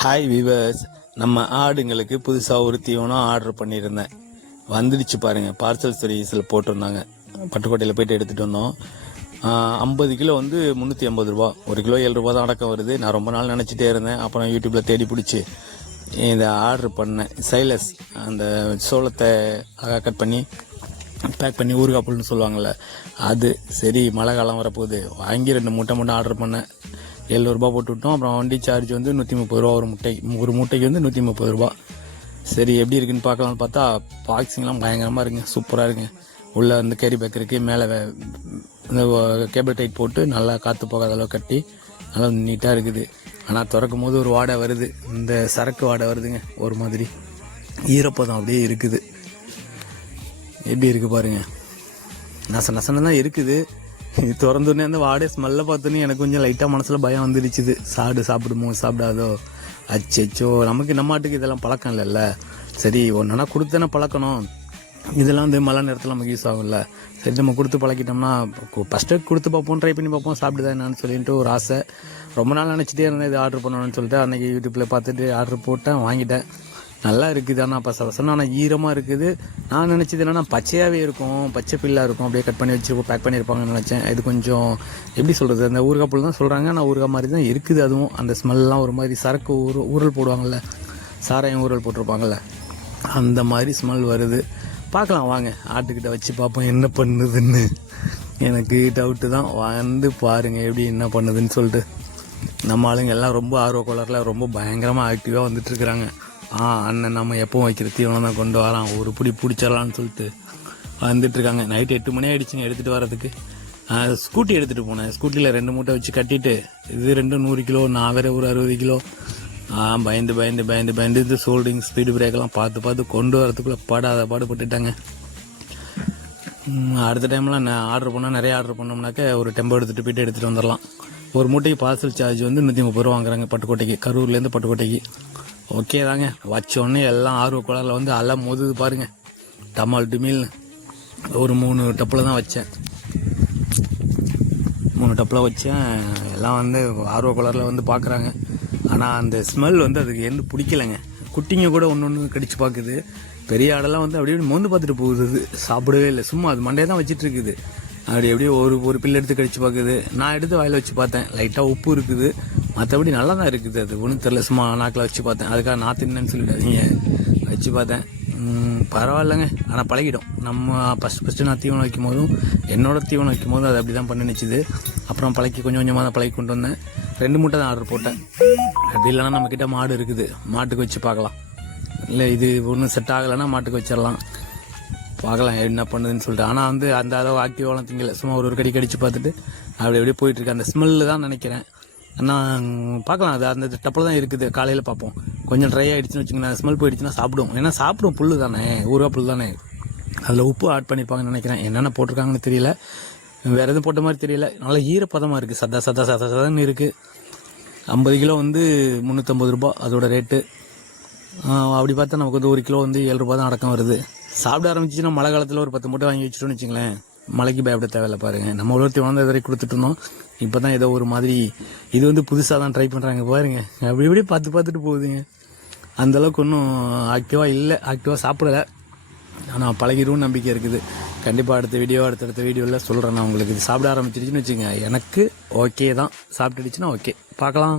Hi viewers நம்ம ஆடுங்களுக்கு புதுசாக ஒரு தீவனம் ஆர்டர் பண்ணியிருந்தேன். வந்துடுச்சு பாருங்கள் பார்சல் சர்வீஸில் போட்டிருந்தாங்க. பட்டுக்கோட்டையில் போயிட்டு எடுத்துகிட்டு வந்தோம். ஐம்பது கிலோ வந்து முந்நூற்றி ஐம்பது ரூபா. ஒரு கிலோ ஏழு ரூபா தான் அடக்கம் வருது. நான் ரொம்ப நாள் நினச்சிட்டே இருந்தேன். அப்புறம் யூடியூப்பில் தேடி பிடிச்சி இதை ஆர்டர் பண்ணேன். சைலஸ் அந்த சோளத்தை அழகாக கட் பண்ணி பேக் பண்ணி ஊறுகாய் புல்னு சொல்லுவாங்கள்ல அது சரி மழை காலம் வரப்போகுது. வாங்கி ரெண்டு மூட்டை மட்டும் ஆர்டர் பண்ணேன். எழுநூறுபா போட்டு விட்டோம் அப்புறம் வண்டி சார்ஜ் வந்து நூற்றி முப்பது ரூபா ஒரு முட்டை ஒரு மூட்டைக்கு வந்து நூற்றி முப்பது ரூபா. சரி எப்படி இருக்குன்னு பார்க்கலாம்னு பார்த்தா பாக்ஸிங்லாம் பயங்கரமாக இருக்குங்க. சூப்பராக இருக்குங்க. உள்ளே வந்து கேரி பேக் இருக்குது மேலே இந்த கேபிள் டைட் போட்டு நல்லா காற்று போகாத அளவு கட்டி நல்லா நீட்டாக இருக்குது. ஆனால் திறக்கும் போது ஒரு வாடை வருது. இந்த சரக்கு வாடை வருதுங்க ஒரு மாதிரி. ஈரப்பதம் அப்படியே இருக்குது. எப்படி இருக்குது பாருங்க. நச நசன்னு தான் இருக்குது. இது திறந்தோடனே அந்த வாடகை ஸ்மெல்ல பார்த்தோன்னே எனக்கு கொஞ்சம் லைட்டாக மனசில் பயம் வந்துருச்சுது சாடு சாப்பிடுமோ சாப்பிடாதோ. அச்சோ நமக்கு நம்ம ஆட்டுக்கு இதெல்லாம் பழக்கம் இல்லைல்ல? சரி ஒன்றுனா கொடுத்தேனே பழக்கணும். இதெல்லாம் வந்து மழை நேரத்தில் நமக்கு யூஸ் ஆகும்ல. சரி நம்ம கொடுத்து பழக்கிட்டோம்னா ஃபஸ்ட்டு கொடுத்து பார்ப்போம் ட்ரை பண்ணி பார்ப்போம் சாப்பிடுதா என்னன்னு சொல்லிட்டு ஒரு ஆசை. ரொம்ப நாள் நினச்சிட்டே இருந்தேன் இது ஆர்டர் பண்ணணும்னு சொல்லிட்டு. அன்றைக்கி யூடியூப்பில் பார்த்துட்டு ஆர்டர் போட்டேன் வாங்கிட்டேன். நல்லா இருக்குது ஆனால் பச பசங்க ஆனால் ஈரமாக இருக்குது. நான் நினச்சது என்னென்னா பச்சையாகவே இருக்கும். பச்சை பில்லாக இருக்கும். அப்படியே கட் பண்ணி வச்சு பேக் பண்ணியிருப்பாங்கன்னு நினச்சேன். இது கொஞ்சம் எப்படி சொல்கிறது அந்த ஊறுகாய் புல் தான் சொல்கிறாங்க ஆனால் ஊறுகாய் மாதிரி தான் இருக்குது அதுவும். அந்த ஸ்மெல்லாம் ஒரு மாதிரி சரக்கு ஊர் ஊரல் போடுவாங்கள்ல சாராயம் ஊரல் போட்டிருப்பாங்கல்ல. அந்த மாதிரி ஸ்மெல் வருது. பார்க்கலாம் வாங்க. ஆட்டுக்கிட்ட வச்சு பார்ப்போம். என்ன பண்ணுதுன்னு. எனக்கு டவுட்டு தான். வந்து பாருங்கள் எப்படி என்ன பண்ணுதுன்னு சொல்லிட்டு. நம்ம ஆளுங்க எல்லாம் ரொம்ப ஆர்வ கோளரில் ரொம்ப பயங்கரமாக ஆக்டிவாக வந்துட்டுருக்குறாங்க ஆ அண்ணன் நம்ம எப்போ வைக்கிற தீவனம் தான் கொண்டு வரான். ஒரு பிடி பிடிச்சிடலான்னு சொல்லிட்டு வந்துட்டு இருக்காங்க நைட்டு எட்டு மணி ஆயிடுச்சுங்க எடுத்துகிட்டு வரதுக்கு ஸ்கூட்டி எடுத்துகிட்டு போனேன். ஸ்கூட்டியில் ரெண்டு மூட்டை வச்சு கட்டிட்டு இது ரெண்டும் நூறு கிலோ நான் வேறு ஒரு அறுபது கிலோ. பயந்து பயந்து பயந்து பயந்து இந்த சோல்டிங் ஸ்பீடு பிரேக்கெல்லாம் பார்த்து பார்த்து கொண்டு வரதுக்குள்ளே படாத பாடுபட்டுட்டாங்க அடுத்த டைம்லாம் நான் ஆர்டர் பண்ணால் நிறைய ஆர்டர் பண்ணோம்னாக்க ஒரு டெம்போ எடுத்துகிட்டு போயிட்டு எடுத்துகிட்டு வந்துடலாம். ஒரு மூட்டைக்கு பார்சல் சார்ஜ் வந்து நூற்றி முப்பது ரூபா வாங்குறாங்க பட்டுக்கோட்டைக்கு கரூர்லேருந்து பட்டுக்கோட்டைக்கு. ஓகே தாங்க. வச்சோடனே எல்லாம் ஆர்வ குளரில் வந்து அலை மோதுது பாருங்கள் டமால் டுமில்னு ஒரு மூணு டப்பில் தான் வச்சேன். மூணு டப்பில் வச்சேன். எல்லாம் வந்து ஆர்வ கலரில் வந்து பார்க்குறாங்க ஆனால் அந்த ஸ்மெல் வந்து அதுக்கு எந்த பிடிக்கலைங்க. குட்டிங்க கூட ஒன்று ஒன்று கடிச்சு பார்க்குது பெரிய ஆடெல்லாம் வந்து அப்படியே மோந்து பார்த்துட்டு போகுது அது. சாப்பிடவே இல்லை. சும்மா அது மண்டையை தான் வச்சிட்டு இருக்குது. அப்படி அப்படியே ஒரு ஒரு பில்லு எடுத்து கடிச்சு பார்க்குது நான் எடுத்து வாயில் வச்சு பார்த்தேன். லைட்டாக உப்பு இருக்குது. மற்றபடி நல்லா தான் இருக்குது அது. ஒன்றும் தெரில சும்மா நாக்கில் வச்சு பார்த்தேன். அதுக்காக நான் தின்னேன்னு சொல்லிடாதீங்க. வச்சு பார்த்தேன். பரவாயில்லைங்க. ஆனால் பழகிடும். நம்ம ஃபஸ்ட் ஃபஸ்ட்டு நான் தீவனம் வைக்கும் போதும் என்னோட தீவனம் வைக்கும் போதும் அது அப்படி தான் பண்ணி நினச்சிது. அப்புறம் பழக்கி கொஞ்சம் கொஞ்சமாக தான் பழகி கொண்டு வந்தேன். ரெண்டு மூட்டை தான் ஆர்டர் போட்டேன். அது இல்லைன்னா நம்மக்கிட்ட மாடு இருக்குது. மாட்டுக்கு வச்சு பார்க்கலாம். இல்லை இது ஒன்றும் செட் ஆகலைன்னா மாட்டுக்கு வச்சிடலாம். பார்க்கலாம் என்ன பண்ணுதுன்னு சொல்லிட்டு. ஆனால் வந்து அந்த அளவு ஆக்டிவாலாம் திங்கல. சும்மா ஒரு ஒரு கடி கடிச்சு பார்த்துட்டு அப்படி அப்படியே போயிட்டுருக்கு அந்த ஸ்மெல்லு தான் நினைக்கிறேன். நான் பார்க்கலாம். அது அந்த டப்பில் தான் இருக்குது. காலையில் பார்ப்போம். கொஞ்சம் ட்ரை ஆகிடுச்சுன்னு வச்சுக்கோங்க ஸ்மெல் போயிடுச்சுன்னா சாப்பிடும் ஏன்னா சாப்பிடும் புல் தானே. ஊறுகாய் புல் தானே. அதில் உப்பு ஆட் பண்ணியிருப்பாங்கன்னு நினைக்கிறேன். என்னென்ன போட்டிருக்காங்கன்னு தெரியல. வேறு எதுவும் போட்ட மாதிரி தெரியல. நல்லா ஈரப்பதமாக இருக்குது சதா சதா சதா சதன்னு இருக்குது ஐம்பது கிலோ வந்து முந்நூற்றம்பது ரூபா. அதோட ரேட்டு அப்படி பார்த்தா நமக்கு வந்து ஒரு கிலோ வந்து ஏழு ரூபா தான் அடக்கம் வருது. சாப்பிட ஆரம்பிச்சுன்னா மழை காலத்தில் ஒரு பத்து மூட்டை வாங்கி வச்சுட்டோன்னு வச்சுங்களேன் மலைக்கு பயப்பட தேவையில்ல பாருங்க. நம்ம உலகத்தை வளர்ந்த இதுவரை கொடுத்துட்டு இருந்தோம் இப்போ தான் ஏதோ ஒரு மாதிரி இது வந்து புதுசாக தான் ட்ரை பண்ணுறாங்க பாருங்க. அப்படி இப்படி பார்த்து பார்த்துட்டு போகுதுங்க. அந்த அளவுக்கு ஒன்றும் ஆக்டிவாக இல்லை ஆக்டிவாக சாப்பிடல. ஆனால் பழகிடும் நம்பிக்கை இருக்குது. கண்டிப்பாக அடுத்த வீடியோ அடுத்தடுத்த வீடியோவில் சொல்கிறேன் நான் உங்களுக்கு. இது சாப்பிட ஆரம்பிச்சிருச்சுன்னு வச்சுங்க எனக்கு ஓகே தான். சாப்பிட்டுடுச்சுன்னா ஓகே பார்க்கலாம்.